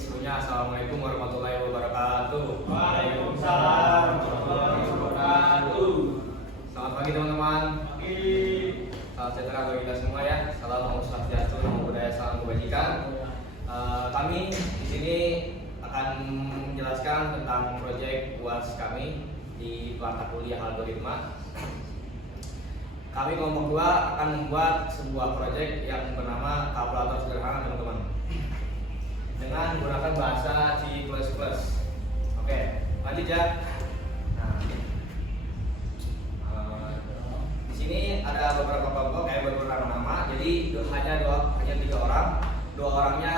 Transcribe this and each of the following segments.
Sebelumnya assalamualaikum warahmatullahi wabarakatuh. Waalaikumsalam warahmatullahi wabarakatuh. Selamat pagi teman-teman. Salam sejahtera bagi kita semua ya. Salam Swastiastu, Namo Buddhaya, salam kebajikan. Kami di sini akan menjelaskan tentang proyek UAS kami di pelata kuliah algoritma. Kami kelompok 2 akan membuat sebuah proyek yang bernama kalkulator sederhana teman-teman, dengan menggunakan bahasa C++. Oke, lanjut ya. Di sini ada beberapa kelompok, beberapa nama. Jadi hanya 3 orang. 2 orangnya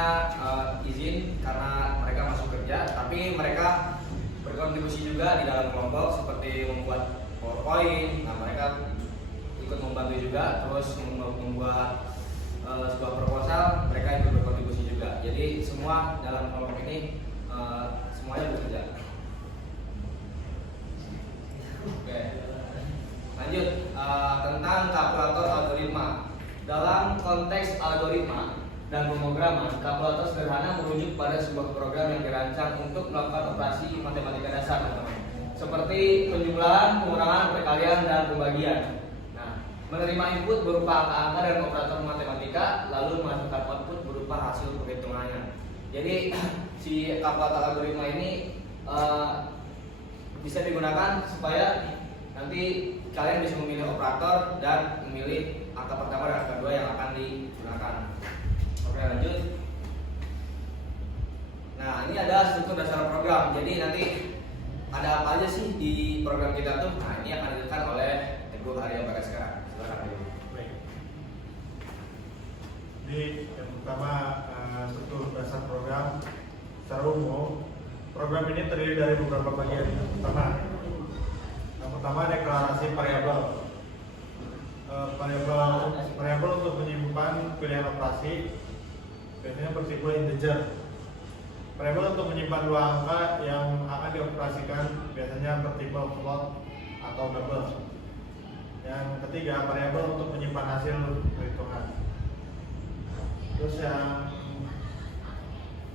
izin karena mereka masuk kerja, tapi mereka berkontribusi juga di dalam kelompok seperti membuat PowerPoint. Nah, mereka ikut membantu juga, terus membuat sebuah proposal, mereka ikut berkontribusi juga. Jadi semua dalam kelompok ini semuanya bekerja. Oke, lanjut tentang kalkulator algoritma. Dalam konteks algoritma dan pemrograman, kalkulator sederhana merujuk pada sebuah program yang dirancang untuk melakukan operasi matematika dasar, teman-teman, seperti penjumlahan, pengurangan, perkalian, dan pembagian. Menerima input berupa angka-angka dan operator matematika, lalu menghasilkan output berupa hasil perhitungannya. Jadi si kalkulator algoritma ini bisa digunakan supaya nanti kalian bisa memilih operator dan memilih angka pertama dan angka kedua yang akan digunakan. Oke, lanjut. Nah, ini ada struktur dasar program. Jadi nanti ada apa aja sih di program kita tuh? Nah, ini akan dijelaskan oleh Teguh Arya Bagaskara. Baik. Jadi yang pertama struktur dasar program secara umum. Program ini terdiri dari beberapa bagian. Yang pertama deklarasi variabel. Variabel untuk menyimpan pilihan operasi biasanya bertipe integer. Variabel untuk menyimpan 2 angka yang akan dioperasikan biasanya bertipe float atau double. Yang ketiga, variabel untuk menyimpan hasil perhitungan. Terus yang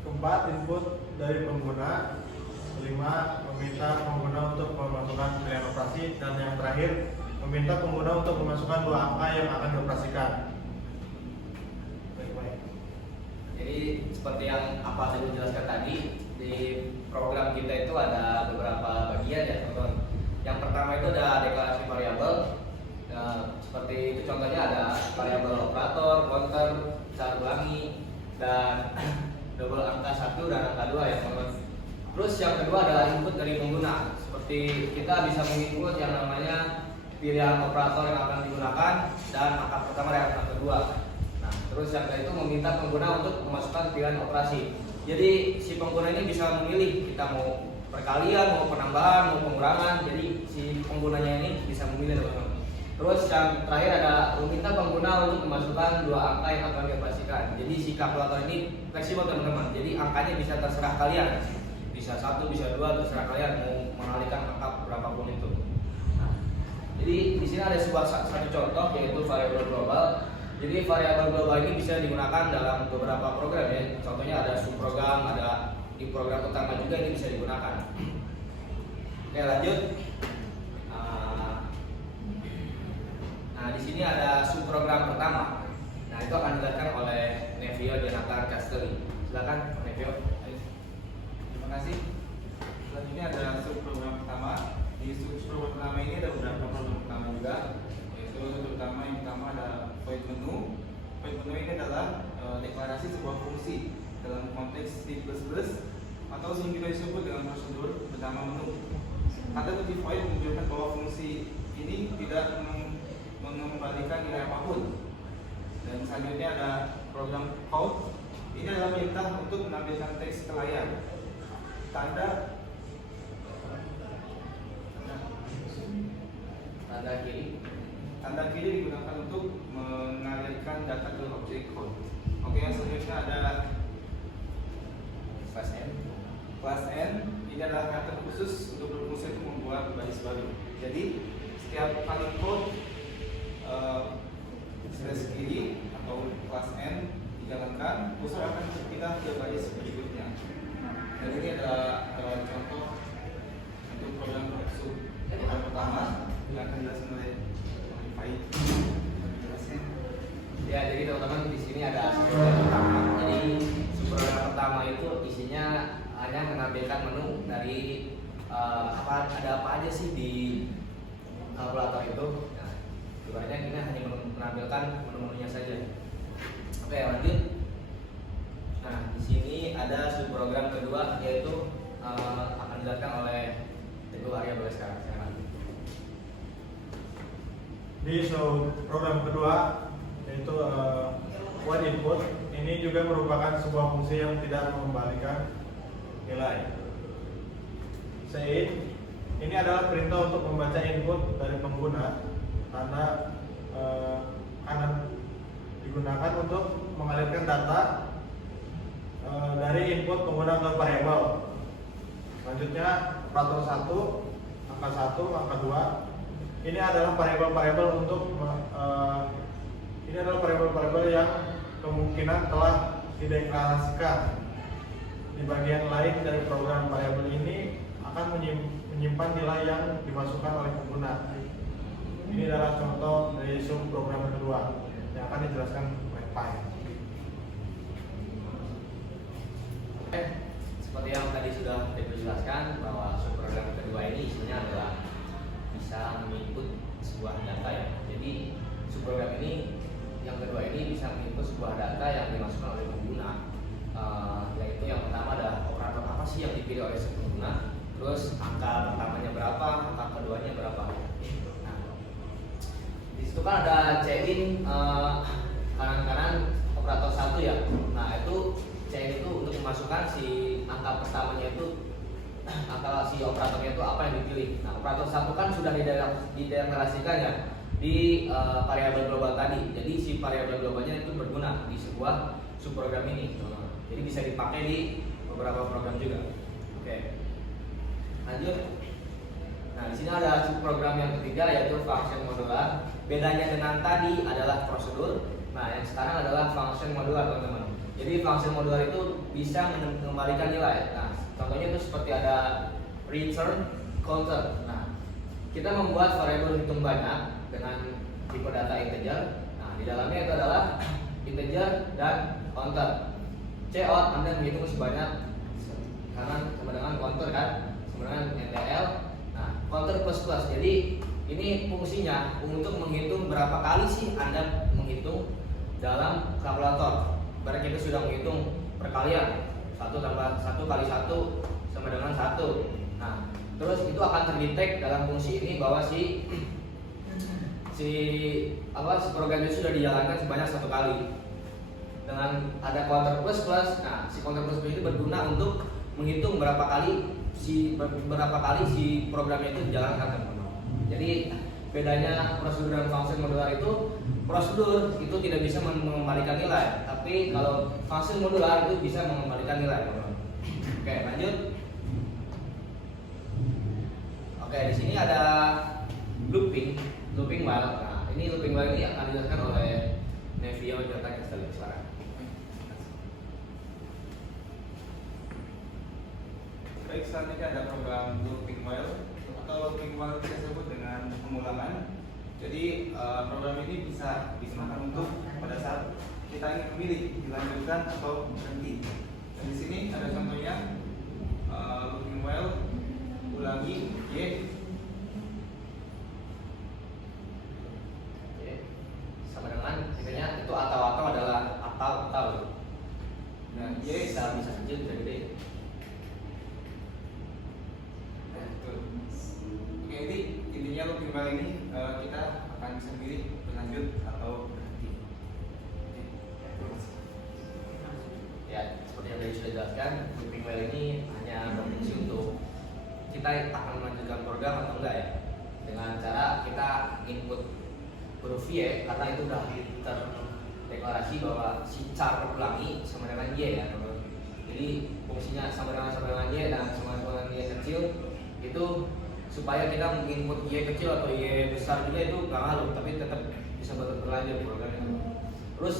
keempat, input dari pengguna. Kelima, meminta pengguna untuk memasukkan pilihan operasi. Dan yang terakhir, meminta pengguna untuk memasukkan 2 angka yang akan dioperasikan. Baik. Jadi seperti yang apa saya jelaskan tadi, di program kita itu ada beberapa bagian ya, teman-teman. Yang pertama itu ada deklarasi variabel. Seperti itu contohnya ada variabel operator, counter, cara ulangi, dan double angka 1 dan angka 2 ya, teman-teman. Terus yang kedua adalah input dari pengguna. Seperti kita bisa menginput yang namanya pilihan operator yang akan digunakan dan angka pertama dan angka kedua. Nah, terus yang kedua itu meminta pengguna untuk memasukkan pilihan operasi. Jadi si pengguna ini bisa memilih kita mau perkalian, mau penambahan, mau pengurangan. Jadi si penggunanya ini bisa memilih, teman-teman. Terus yang terakhir ada meminta pengguna untuk memasukkan 2 angka yang akan dioperasikan. Jadi si kalkulator ini fleksibel, teman-teman. Jadi angkanya bisa terserah kalian. Bisa 1, bisa 2, terserah kalian mau mengalihkan angka berapapun itu. Nah, jadi di sini ada satu contoh yaitu variabel global. Jadi variabel global ini bisa digunakan dalam beberapa program ya. Contohnya ada subprogram, ada di program utama juga ini bisa digunakan. Oke, lanjut. Nah, di sini ada subprogram pertama. Nah, itu akan dijelaskan oleh Nevio Jonathan Castelli. Silakan, Nevio. Terima kasih. Selanjutnya ada subprogram pertama. Di subprogram pertama ini ada beberapa program pertama juga. Yaitu terutama yang pertama ada void menu. Void menu ini adalah deklarasi sebuah fungsi dalam konteks C++ atau sering juga disebut dengan prosedur pertama menu. Kata kunci void menunjukkan bahwa fungsi ini tidak mengembalikan nilai apapun. Dan selanjutnya ada program count. Ini adalah perintah untuk menampilkan teks ke layar. Tanda kiri digunakan untuk mengalirkan data ke objek code. Oke, yang selanjutnya ada class N. Ini adalah kata khusus untuk berfungsi untuk membuat baris baru. Jadi setiap kali code slash kiri atau kelas N dijalankan, user akan kita ke baris berikutnya. Dan ini ada contoh untuk program pertama yang akan dijelaskan oleh Faid. Ya, jadi teman-teman di sini ada program pertama. Jadi program pertama itu isinya hanya menampilkan menu dari ada apa aja sih di kalkulator itu. Nah, sebenarnya kita hanya menampilkan menu-menunya saja. Oke, lanjut. Nah, di sini ada subprogram kedua yaitu akan dijelaskan oleh Teguh Arya boleh sekarang. Di program kedua yaitu one input, ini juga merupakan sebuah fungsi yang tidak mengembalikan nilai. Say ini adalah perintah untuk membaca input dari pengguna karena akan digunakan untuk mengalirkan data dari input pengguna ke variabel. Selanjutnya operator 1, angka 1, angka 2. Ini adalah variabel-variabel untuk ini adalah variabel-variabel yang kemungkinan telah dideklarasikan. Di bagian lain dari program variabel ini akan menyimpan nilai yang dimasukkan oleh pengguna. Ini adalah contoh dari subprogram kedua yang akan dijelaskan oleh Pai. Seperti yang tadi sudah dijelaskan bahwa subprogram kedua ini isinya adalah bisa menginput sebuah data ya. Jadi subprogram ini yang kedua ini bisa menginput sebuah data yang dimasukkan oleh pengguna. Yaitu yang pertama adalah operator apa sih yang dipilih oleh si pengguna, terus angka pertamanya berapa, angka keduanya berapa. Nah, di situ kan ada check-in kanan-kanan operator 1 ya. Nah, itu check-in itu untuk memasukkan si angka pertamanya itu, angka si operatornya itu apa yang dipilih. Nah, operator 1 kan sudah dideklarasikan ya di variabel global tadi. Jadi si variabel globalnya itu berguna di sebuah subprogram ini. Jadi bisa dipakai di beberapa program juga. Oke. Lanjut. Nah, di sini ada subprogram yang ketiga yaitu function modular. Bedanya dengan tadi adalah prosedur. Nah, yang sekarang adalah function modular, teman-teman. Jadi function modular itu bisa mengembalikan nilai. Nah, contohnya itu seperti ada return counter. Nah, kita membuat variabel hitung banyak dengan tipe data integer. Nah, di dalamnya itu adalah integer dan counter. Cout Anda menghitung sebanyak kanan sama dengan counter kan, sama dengan NTL. Nah, counter plus plus. Jadi ini fungsinya untuk menghitung berapa kali sih Anda menghitung dalam kalkulator. Berarti kita sudah menghitung perkalian 1 tambah 1 kali 1 sama dengan 1. Nah, terus itu akan terdetek dalam fungsi ini bahwa si program itu sudah dijalankan sebanyak 1 kali. Dengan ada counter plus plus, nah si counter plus plus ini berguna untuk menghitung berapa kali si programnya itu dijalankan, teman-teman. Jadi bedanya prosedur dan function modular itu, prosedur itu tidak bisa mengembalikan nilai, tapi kalau function modular itu bisa mengembalikan nilai, teman-teman. Oke, lanjut. Oke, di sini ada looping while. Nah, ini looping while ini akan dijelaskan oleh Nevio Jota Kestelin sekarang. Baik, selanjutnya ada program looping while atau looping while kita sebut dengan pengulangan. Jadi program ini bisa digunakan untuk pada saat kita ingin memilih dilanjutkan atau berhenti. Dan di sini ada contohnya looping while ulangi y sama dengan intinya itu atau adalah atau. Nah, y bisa kecil bisa gede. Oke, ini intinya looping while ini kita akan bisa memilih berlanjut atau berhenti. Ya, seperti yang tadi sudah dijelaskan, looping while ini hanya berfungsi untuk kita akan melanjutkan program atau enggak ya, dengan cara kita input huruf y karena itu sudah terdeklarasi bahwa si char ulangi sama dengan y ya, teman-teman. Jadi fungsinya sama dengan y dan sama dengan y kecil itu supaya kita menginput y kecil atau y besar juga itu nggak ngaruh, tapi tetap bisa berlanjut program itu. Terus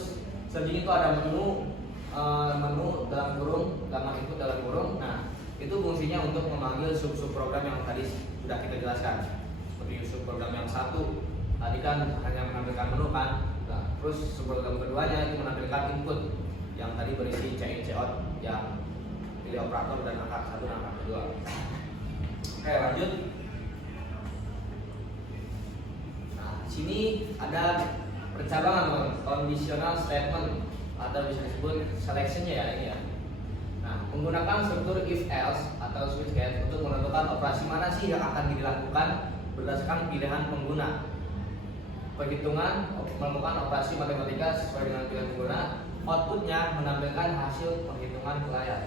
searching itu ada menu dalam kurung, gambar input dalam kurung. Nah, itu fungsinya untuk memanggil sub program yang tadi sudah kita jelaskan. Seperti sub program yang satu tadi kan hanya menampilkan menu kan. Nah, terus sub program keduanya itu menampilkan input yang tadi berisi CIN COUT yang pilih operator dan angka 1 dan angka 2. Oke, lanjut. Nah, di sini ada percabangan teman, conditional statement atau bisa disebut selection-nya ya ini ya. Nah, menggunakan struktur if else atau switch case untuk menentukan operasi mana sih yang akan dilakukan berdasarkan pilihan pengguna. Perhitungan melakukan operasi matematika sesuai dengan pilihan pengguna, outputnya menampilkan hasil perhitungan ke layar.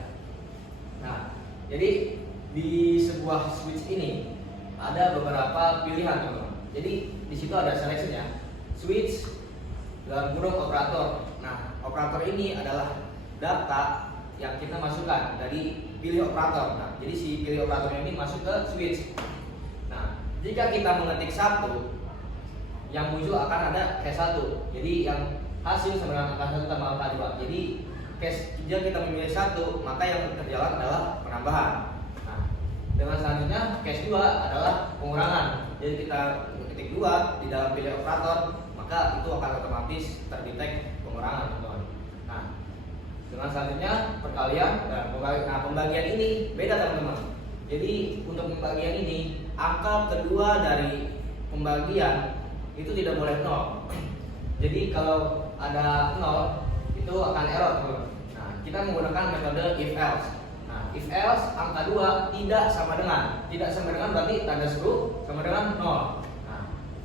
Nah, jadi di sebuah switch ini ada beberapa pilihan teman-teman. Jadi di situ ada selection ya. Switch dalam kurung operator. Nah, operator ini adalah data yang kita masukkan dari pilih operator. Nah, jadi si pilih operator ini masuk ke switch. Nah, jika kita mengetik 1, yang muncul akan ada case 1. Jadi yang hasil sama dengan angka 1 tambah angka 2. Jadi case jika kita memilih 1, maka yang terjalan adalah penambahan. Nah, dengan selanjutnya case 2 adalah pengurangan. Jadi kita ketik 2 di dalam pilih operator, maka itu akan otomatis terdetek pengurangan, teman-teman. Nah, dengan selanjutnya perkalian dan pembagian. Nah, pembagian ini beda, teman-teman. Jadi untuk pembagian ini angka kedua dari pembagian itu tidak boleh 0. Jadi kalau ada 0 itu akan error, teman-teman. Nah, kita menggunakan metode if else. Nah, if else angka 2 tidak sama dengan berarti tanda seru sama dengan 0.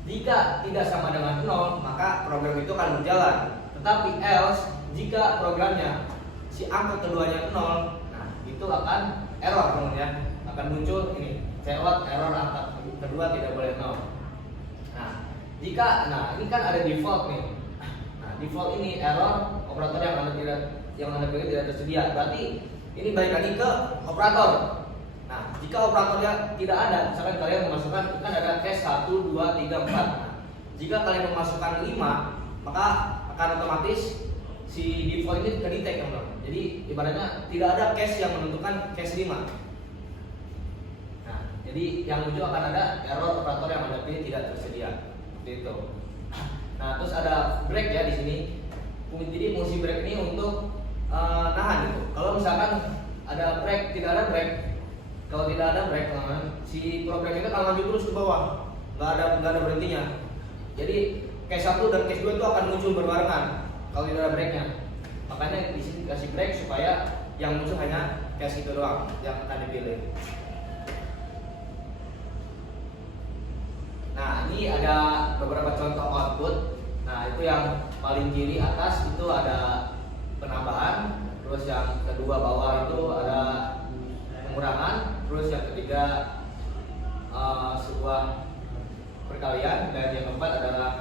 Jika tidak sama dengan 0, maka program itu akan berjalan. Tetapi else, jika programnya si angka keduanya 0, nah itu akan error, teman-teman ya. Akan muncul ini, COUT error angka kedua tidak boleh 0. Nah, ini kan ada default nih. Nah, default ini error operator yang Anda pilih tidak tersedia. Berarti ini balik lagi ke operator. Nah, jika operatornya tidak ada, misalkan kalian memasukkan kan ada case 1, 2, 3, 4. Nah, jika kalian memasukkan 5, maka akan otomatis si default ini ke-detect, teman-teman. Jadi ibaratnya tidak ada case yang menentukan case 5. Nah, jadi yang muncul akan ada error operator yang Anda pilih tidak tersedia. Seperti itu. Nah, terus ada break ya di sini. Jadi fungsi break ini untuk nahan gitu. Kalau misalkan ada break, tidak ada break. Kalau tidak ada break, si program itu akan lanjut terus ke bawah, nggak ada berhentinya. Jadi case 1 dan case 2 itu akan muncul berbarengan kalau tidak ada breaknya. Makanya di sini dikasih break supaya yang muncul hanya case itu doang yang akan dipilih. Nah, ini ada beberapa contoh output. Nah, itu yang paling kiri atas itu ada penambahan, terus yang kedua bawah itu ada pengurangan, terus yang ketiga sebuah perkalian, dan yang keempat adalah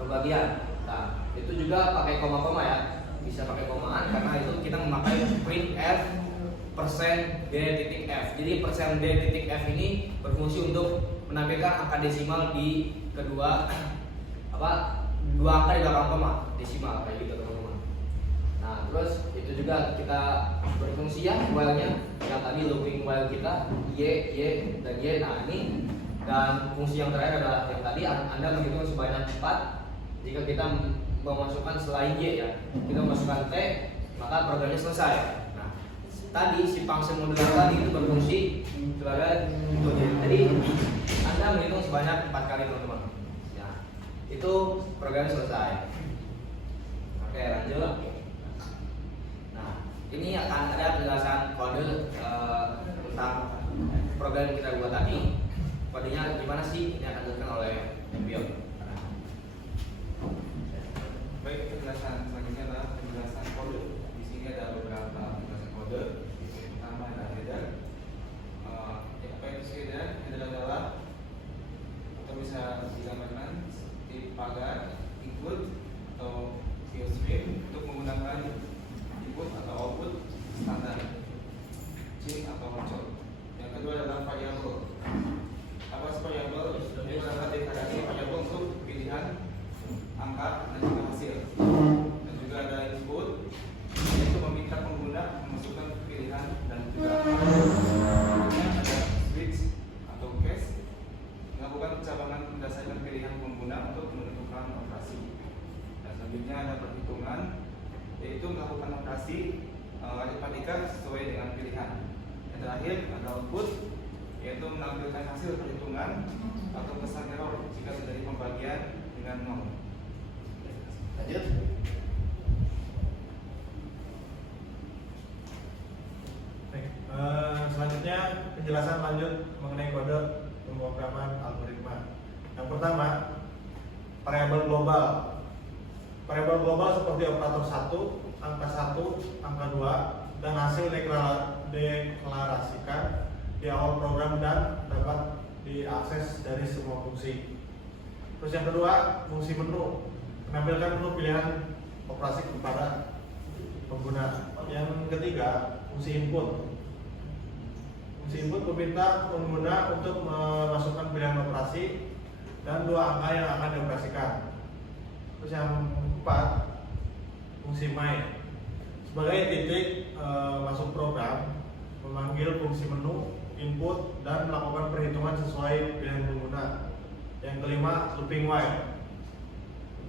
pembagian. Nah, itu juga pakai koma-koma ya, bisa pakai komaan karena itu kita memakai printf %d.f. Jadi %d.f ini berfungsi untuk menampilkan angka desimal di kedua dua angka di belakang koma, desimal kayak gitu, teman-teman. Nah, terus itu juga kita berfungsi ya while-nya yang tadi looping while kita y dan y. Nah, ini dan fungsi yang terakhir adalah yang tadi Anda menghitung sebanyak 4. Jika kita memasukkan selain y ya, kita memasukkan t, maka programnya selesai. Nah, tadi si function modular tadi itu berfungsi sebagai input. Jadi Anda menghitung sebanyak 4 kali, teman-teman. Ya, itu programnya selesai. Oke, lanjut. Ini akan ada penjelasan kode tentang program yang kita buat tadi. Kodenya gimana sih? Ini akan dijelaskan oleh Mbio. Baik, penjelasan selanjutnya adalah penjelasan kode. Di sini ada beberapa penjelasan kode. Pertama ada header. Apa itu header? Header adalah atau bisa digambarkan seperti pagar, input atau stream untuk menggunakan input atau output standar, cin atau console. Yang kedua adalah variable. Apa variable? Ini adalah deklarasi mengoperasi matematika sesuai dengan pilihan. Yang terakhir ada output, yaitu menampilkan hasil perhitungan atau pesan error jika terjadi pembagian dengan nol. Lanjut. Baik, selanjutnya penjelasan lanjut mengenai kode pemrograman algoritma. Yang pertama, variabel global. Variabel global seperti operator 1, angka 1, angka 2, dan hasil deklarasikan di awal program dan dapat diakses dari semua fungsi. Terus yang kedua, fungsi menu. Menampilkan menu pilihan operasi kepada pengguna. Yang ketiga, fungsi input. Fungsi input meminta pengguna untuk memasukkan pilihan operasi dan dua angka yang akan dioperasikan. Terus yang keempat, fungsi main. Sebagai titik masuk program, memanggil fungsi menu, input, dan melakukan perhitungan sesuai pilihan pengguna. Yang kelima, looping while.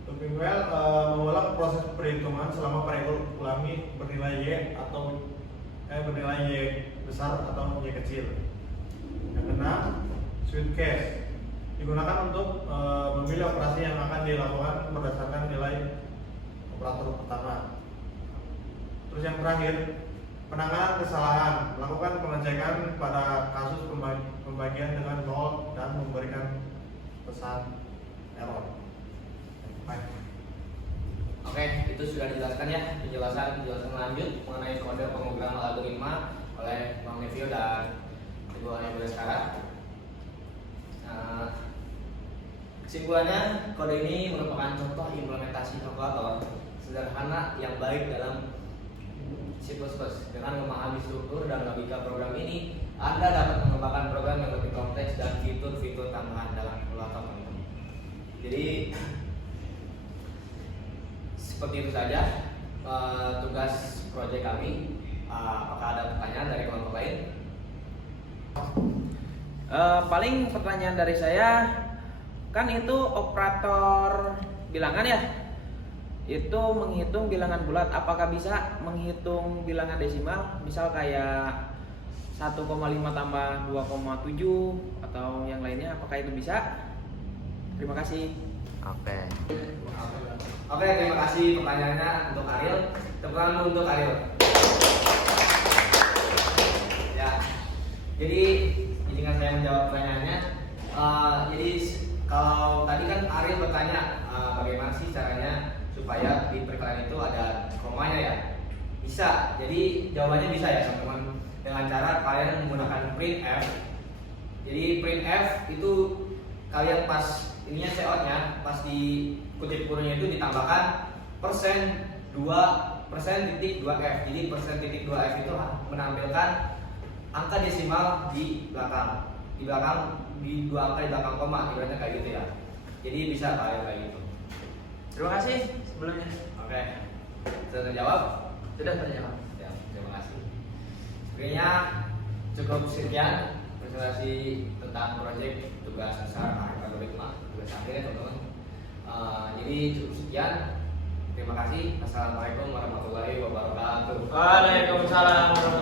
Looping while mengulang proses perhitungan selama variabel ulangi bernilai y atau bernilai y besar atau y kecil. Yang keenam, switch case. Digunakan untuk memilih operasi yang akan dilakukan berdasarkan nilai operator pertama. Terus yang terakhir, penanganan kesalahan. Melakukan pengecekan pada kasus pembagian dengan nol dan memberikan pesan error. Baik. Oke, itu sudah dijelaskan ya, penjelasan lanjut mengenai kode pemrograman algoritma oleh Bang Nevio dan Ibu Ania sekarang. Kesimpulannya, kode ini merupakan contoh implementasi kalkulator sederhana yang baik dalam C++. Dengan memahami struktur dan logika program ini, Anda dapat mengembangkan program yang lebih kompleks dan fitur-fitur tambahan dalam kalkulator. Jadi seperti itu saja tugas proyek kami. Apakah ada pertanyaan dari kelompok lain? Paling pertanyaan dari saya, kan itu operator bilangan ya, itu menghitung bilangan bulat. Apakah bisa menghitung bilangan desimal, misal kayak 1,5 tambah 2,7 atau yang lainnya, apakah itu bisa? Terima kasih. Oke, terima kasih pertanyaannya untuk Ariel. Tepuk tangan untuk Ariel. Ya, jadi izinkan saya menjawab pertanyaannya. Jadi kalau tadi kan Ariel bertanya bagaimana sih caranya supaya di perkalian itu ada komanya ya? Bisa. Jadi jawabannya bisa ya teman-teman, dengan cara kalian menggunakan printf. Jadi printf itu kalian pas ininya cout-nya, pas di kutip kurungnya itu ditambahkan %2%.2f. Jadi %.2f itu menampilkan angka desimal di belakang di dua angka di belakang koma, ibaratnya kayak gitu ya. Jadi bisa kalian kayak gitu. Terima kasih sebelumnya. Oke, sudah terjawab? Sudah terjawab. Ya, terima kasih. Sebenarnya cukup sekian presentasi tentang proyek tugas besar algoritma, tugas akhirnya teman-teman. Jadi cukup sekian. Terima kasih. Assalamualaikum warahmatullahi wabarakatuh. Waalaikumsalam warahmatullahi wabarakatuh.